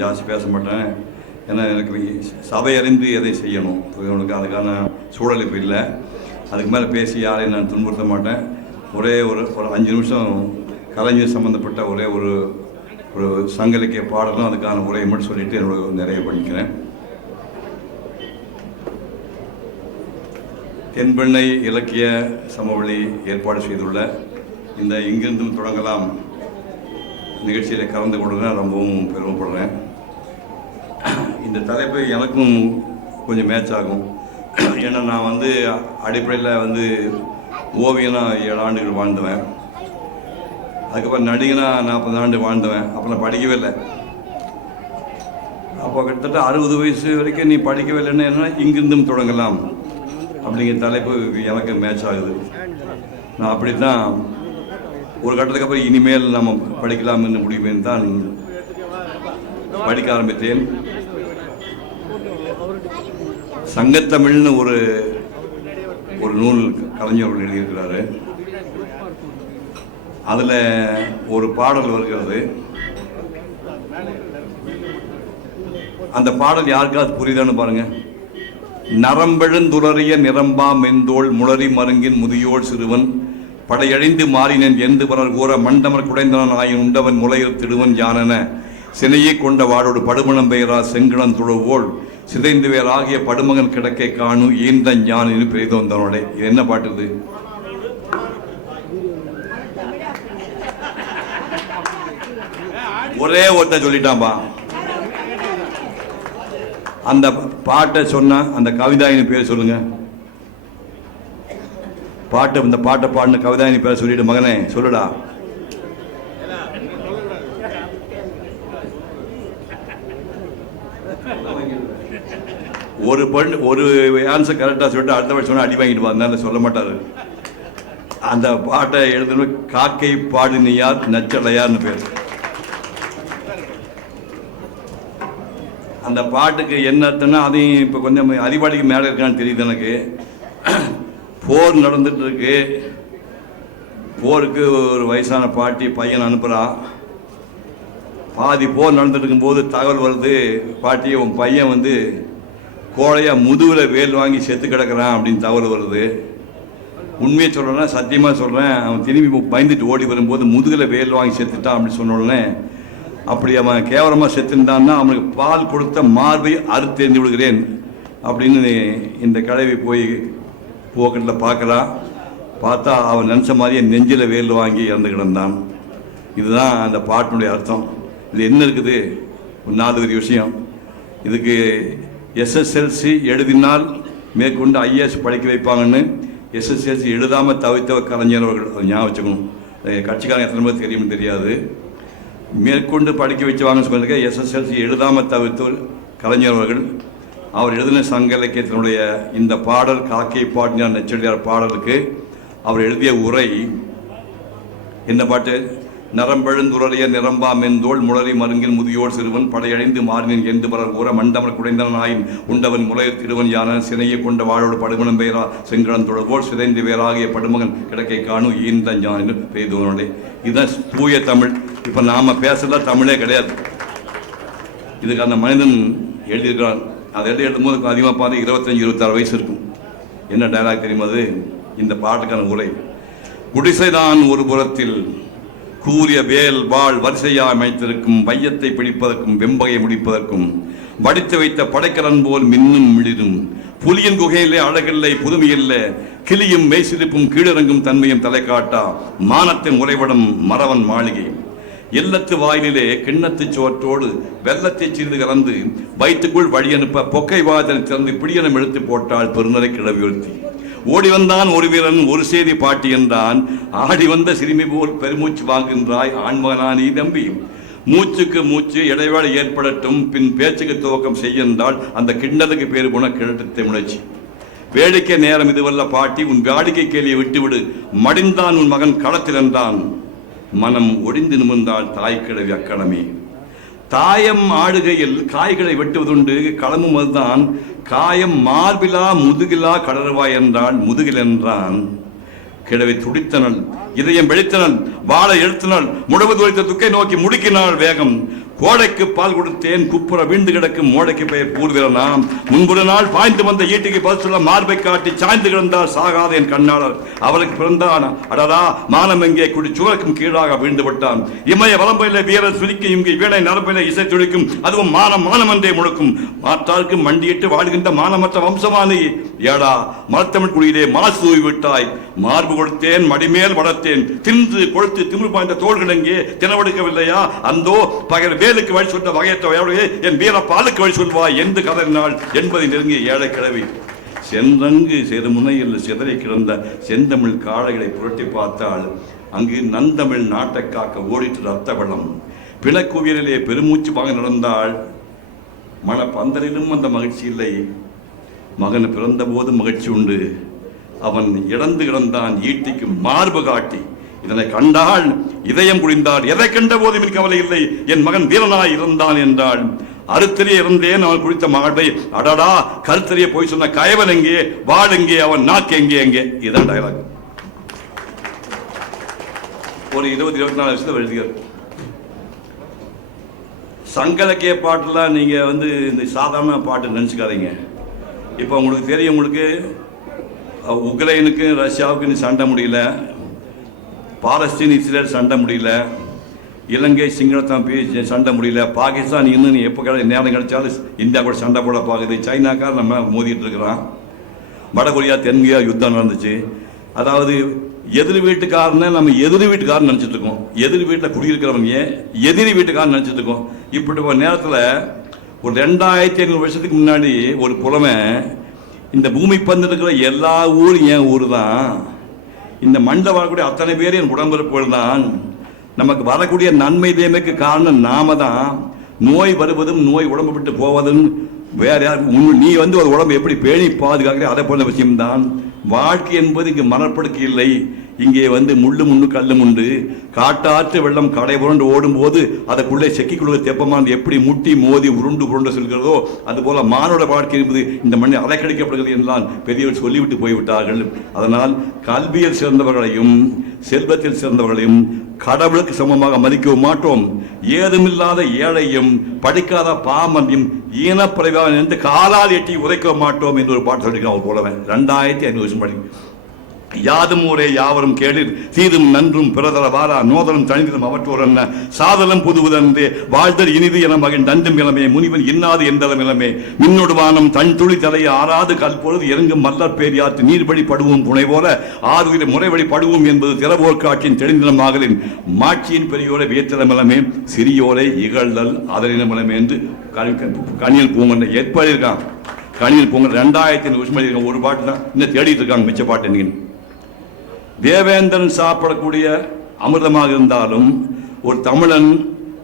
ஜாஸ்தி பேச மாட்டேன். ஏன்னா எனக்கு சபை அறிந்து எதை செய்யணும்? இப்போ அதுக்கான சூழல் இப்போ இல்லை. அதுக்கு மேலே பேசி யாரையும் நான் துன்புறுத்த மாட்டேன். ஒரே ஒரு ஒரு அஞ்சு நிமிஷம் கலைஞர் சம்மந்தப்பட்ட ஒரே ஒரு ஒரு சங்க இலக்கிய பாடலும் அதுக்கான உரையை மட்டும் சொல்லிவிட்டு என்னோட நிறைய பண்ணிக்கிறேன். தென்பெண்ணை இலக்கிய சமவெளி ஏற்பாடு செய்துள்ள இந்த இங்கிருந்தும் தொடங்கலாம் நிகழ்ச்சியில் கலந்து கொண்டு ரொம்பவும் பெருமைப்படுறேன். இந்த தலைப்பு எனக்கும் கொஞ்சம் மேட்ச் ஆகும். ஏன்னா நான் வந்து அடிப்படையில் வந்து ஓவியனாக ஏழு ஆண்டுகள் வாழ்ந்துவேன். அதுக்கப்புறம் நடிகனாக நாற்பது ஆண்டு வாழ்ந்துவேன். அப்போ நான் படிக்கவே இல்லை. அப்போ கிட்டத்தட்ட அறுபது வயசு வரைக்கும் நீ படிக்கவே இல்லைன்னா என்ன? இங்கிருந்தும் தொடங்கலாம். அப்படிங்கிற தலைப்பு எனக்கு மேட்ச் ஆகுது. நான் அப்படி தான் ஒரு கட்டத்துக்கு அப்புறம் இனிமேல் நம்ம படிக்கலாம்னு என்று தான் படிக்க ஆரம்பித்தேன். சங்கத்தமிழ்னு ஒரு ஒரு நூல் கலைஞர்கள் எழுதியிருக்கிறாரு. அதில் ஒரு பாடல் வருகிறது. அந்த பாடல் யாருக்காவது புரியுதான்னு பாருங்க. நரம்பெழுந்துளறிய நிரம்பா மெந்தோள் முளறி மருங்கின் முதியோள் சிறுவன் படையழிந்து மாறினன் எந்து பலர் கூற மண்டமர் குடைந்தனன் ஆயின் உண்டவன் முளையில் திடுவன் யானன சினையை கொண்ட வாடோடு படுமணம் பெயரா செங்கிழன் துழவோள் சிதைந்து வேறாகிய ஆகிய படுமகன் கிடக்கை காணும் ஈந்த ஞானின்னு பெய்தோந்தனோட இது என்ன பாட்டு இது? ஒரே ஒருத்தன் சொல்லிட்டான்பா. அந்த பாட்டை சொன்ன அந்த கவிதாயினி பேர் சொல்லுங்க. பாட்டை இந்த பாட்டை பாடின கவிதாயினி பேர் சொல்லிட்டு மகனே சொல்லுடா. ஒரு பெண் ஒரு ஆன்சர் கரெக்டாக சொல்லிட்டு அடுத்த வருஷம் அடி வாங்கிட்டு வந்தாலும் சொல்ல மாட்டார். அந்த பாட்டை எழுதணும் காக்கை பாடினியார் நச்சலையார்னு பேர். அந்த பாட்டுக்கு என்ன அர்த்தம்னா அதையும் இப்போ கொஞ்சம் அறிவாளிக்கு மேலே இருக்கான்னு தெரியுது எனக்கு. போர் நடந்துட்டு இருக்கு போருக்கு ஒரு வயசான பாட்டி பையன் அனுப்புகிறான் பாதி போர் நடந்துட்டு இருக்கும்போது தகவல் வருது பாட்டி உன் பையன் வந்து கோழையாக முதுகில் வேல் வாங்கி செத்து கிடக்குறான் அப்படின்னு தவறு வருது. உண்மையை சொல்கிறேன்னா சத்தியமாக சொல்கிறேன் அவன் திரும்பி பயந்துட்டு ஓடி வரும்போது முதுகில் வேல் வாங்கி செத்துட்டான் அப்படின்னு சொன்னோடனே அப்படி அவன் கேவலமாக செத்துருந்தான்னா அவனுக்கு பால் கொடுத்த மார்பை அறுத்தெறிந்து விடுகிறேன் அப்படின்னு இந்த கிழவி போய் போக்கெட்டில் பார்க்குறான் பார்த்தா அவன் நினச்ச மாதிரியே நெஞ்சில் வேல் வாங்கி இறந்து கிடந்தான். இதுதான் அந்த பாட்டினுடைய அர்த்தம். இது என்ன இருக்குது? ஒரு நாலு விஷயம். இதுக்கு எஸ்எஸ்எல்சி எழுதினால் மேற்கொண்டு ஐஏஎஸ் படிக்க வைப்பாங்கன்னு எஸ்எஸ்எல்சி எழுதாமல் தவிர்த்த கலைஞர் அதை ஞாபகம் வச்சுக்கணும். கட்சிக்காரங்க எத்தனை பேர் தெரியும்னு தெரியாது. மேற்கொண்டு படிக்க வச்சுவாங்கன்னு சொல்லியிருக்க எஸ்எஸ்எல்சி எழுதாமல் தவிர்த்த கலைஞர் அவர்கள். அவர் எழுதின சங்க இலக்கியத்தினுடைய இந்த பாடல் காக்கை பாட்டினார் நெச்சடியார் பாடலுக்கு அவர் எழுதிய உரை என்ன பாட்டு? நரம்பெழுந்துரலிய நிரம்பா மெந்தோள் முளரி மருங்கில் முதியோர் சிறுவன் படையழிந்து மாறினின் எந்து பலர் கூற மண்டமர் குடைந்தவன் ஆயின் உண்டவன் முளையர் திருவன் யான சினையை கொண்ட வாழோடு படுமனம் பெயரா செங்கடன் தொடர்போல் சிதைந்து வேறாகிய படுமகன் கிடக்கை காணும் ஈந்த ஞான பெய்தவனுடைய இதுதான் தூய தமிழ். இப்போ நாம் பேசல தமிழே கிடையாது. இதுக்கு அந்த மனிதன் எழுதியிருக்கிறான். அதை எழுதி எழுதும்போது அதிகமாக பார்த்து இருபத்தஞ்சி இருபத்தாறு வயசு இருக்கும். என்ன டயலாக் தெரியுமா அது? இந்த பாட்டுக்கான உரை. குடிசைதான் ஒரு புறத்தில் கூறிய வேல் வாழ் வரிசையாக அமைத்திருக்கும் வையத்தை பிடிப்பதற்கும் வெம்பகையை முடிப்பதற்கும் வடித்து வைத்த படைக்கலன் போல் மின்னும் மிளிரும். புலியின் குகையிலே அழகில்லை புதுமையில்லை. கிளியும் மெய்சிரிப்பும் கீழிறங்கும் தன்மையும் தலை காட்டா மானத்தின் உறைவிடம் மறவன் மாளிகை. எல்லத்து வாயிலே கிண்ணத்து சோற்றோடு வெள்ளத்தை சிறிது கலந்து வயிற்றுக்குள் வழி அனுப்ப பொக்கை வாதனை திறந்து பிடியனம் எடுத்து போட்டாள் பெருநரை கிழவி ஓடி வந்தான் ஒரு வீரன் ஒரு செய்தி பாட்டி என்றான். ஆடி வந்த சிறுமி போல் பெருமூச்சு வாங்குகின்றாய் ஆண்மகனா நீ தம்பி. மூச்சுக்கு மூச்சு இடைவேளை ஏற்படட்டும் பின் பேச்சுக்கு துவக்கம் செய்யந்தால் அந்த கிண்டலுக்கு பேர் போன கிழட்டத்தை முளைச்சி. வேடிக்கை நேரம் இதுவல்ல பாட்டி உன் வேடிக்கை கேலியை விட்டுவிடு. மடிந்தான் உன் மகன் களத்தில் என்றான். மனம் ஒடிந்து நிமிர்ந்தால் தாய் கிழவி அக்கடமே. தாயம் ஆடுகையில் காய்களை வெட்டுவதுண்டு களமும் அதுதான். காயம் மார்பிலா முதுகிலா கடறுவாய் என்றால் முதுகில் என்றான். கிழவி துடித்தனள் இதயம் வெடித்தனள் வாழை எழுத்தினள் முடவு துளைத்த துக்கை நோக்கி முடுக்கினாள் வேகம். கோடைக்கு பால் கொடுத்தேன் குப்புற வீழ்ந்து கிடக்கும் மோடைக்கு பெயர் கூறுகிறனாம் முன்புற நாள் பாய்ந்து வந்த ஈட்டிக்கு பதில் சொல்ல மார்பை காட்டி சாய்ந்து கிடந்தார் சாகாத என் கண்ணாளர். அவருக்கு பிறந்தான் அடதா மானம் எங்கே குடி சுவருக்கும் கீழாக வீழ்ந்து விட்டான். இமய வலம்பையில வீரர் சுதிக்கும் இங்கு வீணை நரம்பையில இசை துடிக்கும் அதுவும் மானம் மானம் என்றே முழுக்கும். மாற்றாருக்கு மண்டியிட்டு வாழ்கின்ற மானமற்ற வம்சமானி ஏடா மரத்தமிழ் குடியிலே மாசு தூவி விட்டாய் மார்பு கொடுத்தேன் மடிமேல் வளர்த்தேன். தின்று கொழுத்து திமிழ் பாய்ந்த தோள்கள் எங்கே? தினவெடுக்கவில்லையா? அந்தோ பகல் வேலுக்கு வழி சொன்ன வகையற்றவையோடு என் வீர பாலுக்கு வழி சொல்வாய் என்று கதறினாள் என்பதை நெருங்கிய ஏழை கிழவி. சென்றங்கு செருமுனையில் சிதறி கிடந்த செந்தமிழ் காளைகளை புரட்டி பார்த்தாள். அங்கு நந்தமிழ் நாட்டை காக்க ஓடிட்டு ரத்த வெள்ளம் பிணக்குவியலிலே பெருமூச்சு வாங்க நடந்தாள். மனப்பந்தலிலும் அந்த மகிழ்ச்சி இல்லை. மகன் பிறந்தபோது மகிழ்ச்சி உண்டு. அவன் இழந்து கிடந்தான் ஈட்டிக்கு மார்பு காட்டி. இதனை கண்டால் இதயம் குடிந்தார் எதை கண்ட போதும் எனக்கு கவலை இல்லை. என் மகன் வீரனாய் இருந்தான் என்றாள். அறுத்தறிய இருந்தேன். அவன் குடித்த மகளை அடடா கருத்தறிய போய் சொன்ன கயவன் எங்கே? வாழ் எங்கே? அவன் நாக்கு எங்கே? எங்கே? இதுதான் டயலாக் ஒரு இருபது இருபத்தி நாலு வருஷத்துல எழுதுகிறார் சங்கலக்கிய பாட்டுலாம் நீங்கள் வந்து இந்த சாதாரண பாட்டு நினச்சிக்காதீங்க. இப்போ உங்களுக்கு தெரியும் உங்களுக்கு அஹ், உக்ரைனுக்கு ரஷ்யாவுக்கு நீ சண்டை முடியல. பாலஸ்தீன் இஸ்ரேல் சண்டை முடியல. இலங்கை சிங்களத்தான் பேசி சண்டை முடியல. பாகிஸ்தான் இன்னும் நீ எப்போ கிடை நேரம் கிடைச்சாலும் இந்தியா கூட சண்டை போட பார்க்குது. சைனாக்கார் நம்ம மோதிட்டு இருக்கிறான். வடகொரியா தென்கொரியா யுத்தம் நடந்துச்சு. அதாவது எதிர் வீட்டுக்காரனை நம்ம எதிர் வீட்டுக்காரன் நினச்சிட்டு இருக்கோம். எதிர் வீட்டில் குடியிருக்கிறவங்க எதிரி வீட்டுக்காரன் நினச்சிட்டு இருக்கோம். இப்படி ஒரு நேரத்தில் ஒரு ரெண்டாயிரத்தி ஐநூறு வருஷத்துக்கு முன்னாடி ஒரு புலமை இந்த பூமி பந்து இருக்கிற எல்லா ஊரும் என் ஊர் தான் இந்த மண்ணில் வரக்கூடிய அத்தனை பேர் என் உடம்பிறப்புகள் தான் நமக்கு வரக்கூடிய நன்மை தீமைக்கு காரணம் நாம தான். நோய் வருவதும் நோய் உடம்பு விட்டு போவதும் வேற யார் நீ வந்து ஒரு உடம்பு எப்படி பேணி பாதுகாக்கிற? அதை போன்ற விஷயம்தான். வாழ்க்கை என்பது இங்கு மரப்படுக்கை இல்லை. இங்கே வந்து முள்ளு முண்ணு கல்லு முண்டு காட்டாற்று வெள்ளம் கடை புரண்டு ஓடும்போது அதற்குள்ளே செக்கிக் தெப்பமானது எப்படி முட்டி மோதி உருண்டு புரண்டு செல்கிறதோ அதுபோல மானோட வாழ்க்கை என்பது இந்த மண்ணில் அலைக்கழிக்கப்படுகிறது என்றால் பெரியவர் சொல்லிவிட்டு போய்விட்டார்கள். அதனால் கல்வியில் சிறந்தவர்களையும் செல்வத்தில் சிறந்தவர்களையும் கடவுளுக்கு சமமாக மதிக்கவும் மாட்டோம். ஏதுமில்லாத ஏழையும் படிக்காத பாமனையும் ஈனப்பறைவாக என்று காலால் எட்டி உதைக்க மாட்டோம் என்று ஒரு பாட்டு சொல்லியிருக்கான் அவர் போலவன் ரெண்டாயிரத்தி ஐநூறு வருஷம் படி யாதும் ஊரே யாவரும் கேளிர். தீதும் நன்றும் பிறதர வாரா நோதலும் தனிதலும் அவற்றோர் என்ன? சாதலும் புதுவுதன்றே வாழ்தல் இனிது என மகன் தண்டும் இளமே முனிவன் இன்னாது எந்தளம் இளமே. மின்னொடு வானம் தன் துளி தலையை ஆறாது கல்பொழுது இறங்கும் மல்லர் பேரியாற்று நீர்வழி படுவோம் புனை போல ஆறுயிரை முறைவழி படுவோம் என்பது திறவோர் காட்சியின் தெளிந்தினமாகலின் மாட்சியின் பெரியோரை வியத்திரமிலமே சிறியோரை இகழ்தல் அதனினமிலமே என்று கணியல் பூங்கன் ஏற்பாடிருக்கான் கணியல் பூங்கன் ரெண்டாயிரத்தி வருஷம் ஒரு பாட்டு தான். இன்னும் தேடிட்டு இருக்காங்க மிச்ச பாட்டு இன்னைக்கு தேவேந்திரன் சாப்பிடக்கூடிய அமிர்தமாக இருந்தாலும் ஒரு தமிழன்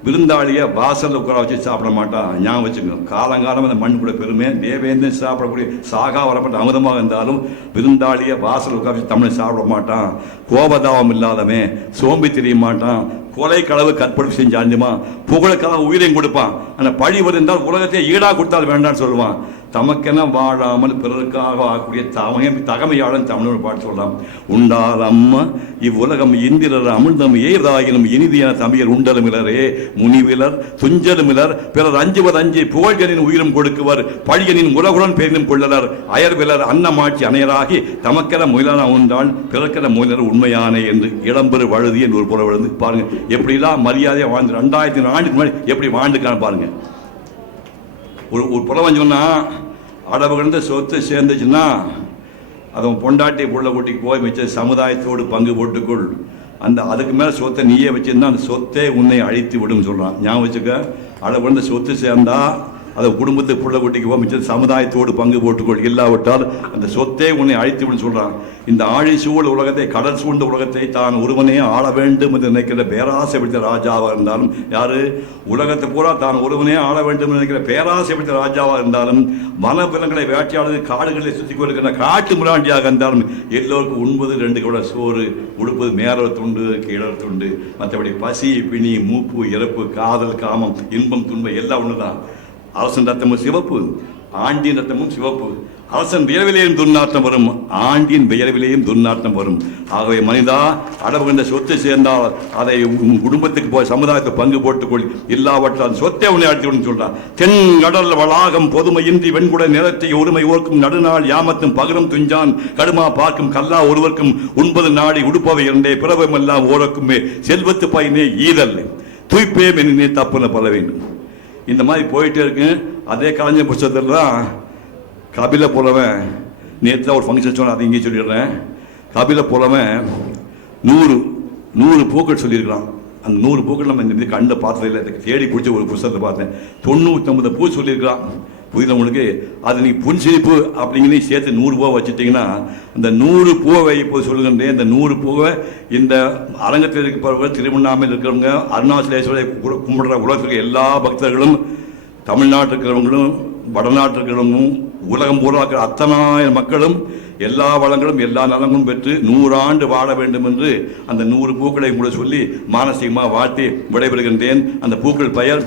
விருந்தாளிய வாசலில் உட்கார வச்சு சாப்பிட மாட்டான். ஞாபகம் வச்சுக்கோங்க. காலங்காலம் அந்த மண் கூட பெருமை. தேவேந்திரன் சாப்பிடக்கூடிய சாகா வரப்பட்ட அமிர்தமாக இருந்தாலும் விருந்தாளிய வாசல் உட்கார வச்சு தமிழன் சாப்பிட மாட்டான். கோபதாபம் இல்லாதவன் சோம்பி தெரிய மாட்டான். கொலை களவு கற்பழிப்பு செஞ்சாண்டுமா புகழுக்கெல்லாம் உயிரையும் கொடுப்பான். ஆனால் பழி வருந்தால் உலகத்தை ஈடா கொடுத்தால் வேண்டாம்னு சொல்லுவான். தமக்கென வாழாமல் பிறருக்காக ஆகக்கூடிய தமகை தகமையாளன் தமிழ் பாட்டு சொல்லலாம். உண்டால் அம்மா இவ்வுலகம் இந்திரர் அமிர்தம் ஏதாயினும் இனிதியான என தமிழர் உண்டலுமிலரே முனிவிலர் துஞ்சலுமிலர் பிறர் அஞ்சுவர் அஞ்சு புகழ்கனின் உயிரும் கொடுக்குவர் பழியனின் உலகுடன் பேரினும் கொள்ளலர் அயர்விலர் அன்னமாட்சி அணையராகி தமக்கென முயலான உண்டால் பிறக்கென முயலர் உண்மையான என்று இளம்பெரு வழுதி என்று ஒரு புற விழுந்து பாருங்க. எப்படிலாம் மரியாதையாக வாழ்ந்து ரெண்டாயிரத்தி ஆண்டுக்கு முன்னாடி எப்படி வாழ்ந்துக்கான்னு பாருங்க. ஒரு ஒரு புலவன் சொன்னால் அளவு கிடந்த சொத்து சேர்ந்துச்சுன்னா அவன் பொண்டாட்டி புள்ள கூட்டி போய் மிச்ச சமுதாயத்தோடு பங்கு போட்டுக்கொள். அந்த அதுக்கு மேலே சொத்தை நீயே வச்சுருந்தா அந்த சொத்தே உன்னை அழித்து விடும் சொல்கிறான் ஞாபகம் வச்சுக்க அளவு கிடந்த சொத்து சேர்ந்தா அதை குடும்பத்துக்கு புள்ள குட்டிக்கு மிச்சம் சமுதாயத்தோடு பங்கு போட்டுக்கொள். இல்லாவிட்டால் அந்த சொத்தே உன்னை அழைத்து விடும் சொல்கிறான் இந்த ஆழி சூழ் உலகத்தை கடல் சூழ்ந்த உலகத்தை தான் ஒருவனே ஆள வேண்டும் என்று நினைக்கிற பேராசை பிடித்த ராஜாவாக இருந்தாலும் யார்? உலகத்தை பூரா தான் ஒருவனே ஆள வேண்டும் என்று நினைக்கிற பேராசை பிடித்த ராஜாவாக இருந்தாலும் வனவிலங்களை வேட்டையாடுவது காடுகளை சுற்றி கொண்டிருக்கிற காட்டு முராண்டியாக இருந்தாலும் எல்லோருக்கும் உண்பது ரெண்டு கூட சோறு உடுப்பது மேல துண்டு கீழர் துண்டு. மற்றபடி பசி பிணி மூப்பு இறப்பு காதல் காமம் இன்பம் துன்பம் எல்லாம் ஒன்று தான் அரசன் ரத்தமும் சிவப்பு ஆண்டின் ரத்தமும் சிவப்பு. அரசன் வியர்விலேயும் துர்நாற்றம் வரும் ஆண்டின் வியர்விலேயும் துர்நாற்றம் வரும். ஆகவே மனிதா அளவு சொத்தை சேர்ந்தால் அதை உன் குடும்பத்துக்கு போய் சமுதாயத்துக்கு பங்கு போட்டுக்கொள். இல்லாவற்றால் சொத்தை உன்னை சொல்றான் தென் கடல் வளாகம் பொதுமையின்றி வெண்குட நிலத்தை ஒருமை ஓர்க்கும் நடுநாள் யாமத்தும் பகரும் துஞ்சான் கடுமா பார்க்கும் கல்லா ஒருவர்க்கும் உண்பது நாடி உடுப்பவை இரண்டே பிறவமெல்லாம் ஓரக்குமே. செல்வத்து பயனே ஈதல் துய்ப்பே மெனினே தப்புன பல வேண்டும். இந்த மாதிரி போயிட்டே இருக்கு. அதே கலைஞர் புஸ்தகத்தில் தான் கபில புலவன் நேற்று ஒரு ஃபங்க்ஷன் சொன்ன அதை இங்கே சொல்லிடுறேன். கபில புலவன் நூறு நூறு பூக்கள் சொல்லியிருக்கிறான். அந்த நூறு பூக்கள் நம்ம இந்த மாதிரி கண்ணில் பார்த்ததில்லை. தேடி பிடிச்ச ஒரு புஸ்தகத்தை பார்த்தேன். தொண்ணூற்றம்பது பூ சொல்லியிருக்கிறான். புரியுதவங்களுக்கு அது நீ புன்சிரிப்பு அப்படிங்கிறத சேர்த்து நூறு பூவை வச்சுட்டிங்கன்னா அந்த நூறு பூவை இப்போ சொல்லுகின்றே இந்த நூறு பூவை இந்த அரங்கத்தில் இருக்கிறவங்க திருவண்ணாமையில் இருக்கிறவங்க அருணாச்சலேஸ்வரை கும்பிடுற உலகத்துக்கு எல்லா பக்தர்களும் தமிழ்நாட்டில் இருக்கிறவங்களும் வடநாட்டில் இருக்கிறவங்களும் உலகம் பூரா இருக்கிற அத்தனாயிரம் மக்களும் எல்லா வளங்களும் எல்லா நலங்களும் பெற்று நூறாண்டு வாழ வேண்டும் என்று அந்த நூறு பூக்களை கூட சொல்லி மானசீகமாக வாழ்த்தி விடைபெறுகின்றேன். அந்த பூக்கள் பெயர்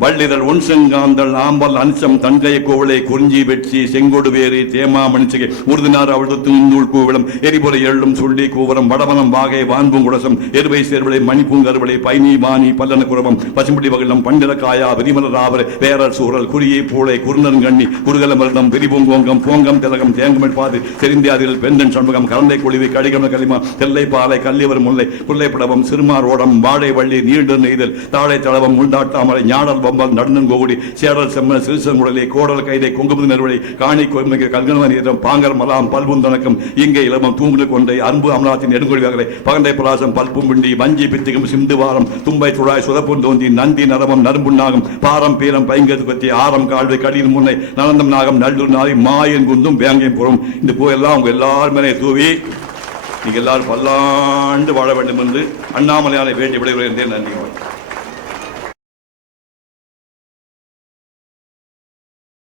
வள்ளிதழ் ஒன் செங்காந்தள் ஆம்பல் அன்சம் தன்கைய கோவலை குறிஞ்சி வெட்சி செங்கோடு வேறு தேமா மணிச்சகை உறுதினார் அவழ்த்து நூல் கூவிளம் எரிபுரை எள்ளும் சுள்ளி கூவரம் வடவனம் வாகை வான்பூங்குடசம் எருவை சேர்வலை மணிப்பூங்கருவலை பைனி வாணி பல்லன குரவம் பசும்படி வகலம் பண்டிர காயா விரிமல ராவர வேரர் சூழல் குறியை பூளை குறுநருங்கண்ணி குறுகல மருதம் விரிபூங்கோங்கம் போங்கம் திலகம் தேங்கமிழ் பாது தெரிந்தியாதில் வெந்தன் சண்முகம் கரந்தை குழிவை கடிகம களிமா தெல்லை பாலை கல்லிவர் முல்லை புல்லைப்படவம் சிறுமார் ஓடம் வாழை வள்ளி நீண்டு நெய்தல் தாழை தளவம் உண்டாட்டாமலை ஞாடல் பம்பல் நடுநன் கோகுடி சேடல் செம்மல் சிறுசன் முடலை கோடல் கைதை குங்குமது நெருவழி காணி கொய்மிக கல்கணவன் பாங்கர் மலாம் பல்பும் தனக்கும் இங்கே இளமம் தூங்கு கொண்டை அன்பு அமலாத்தின் நெடுங்கொழிவாகலை பகண்டை பகந்தை பலாசம் பல்பும் பிண்டி வஞ்சி பித்திகம் சிந்துவாரம் தும்பை துழாய் சுதப்பும் தோந்தி நந்தி நரமம் நரும்புண்ணாகம் பாரம் பீரம் பைங்கது பத்தி ஆரம் கால்வை கடியின் முன்னை நலந்தம் நாகம் நல்லூர் நாளை மாயன் குந்தும் வேங்கையும் புறம். இந்த பூ எல்லாம் உங்க எல்லாரும் மேலே தூவி நீங்கள் எல்லாரும் பல்லாண்டு வாழ வேண்டும் என்று அண்ணாமலையானை வேண்டி விடைபெறுகிறேன். நன்றி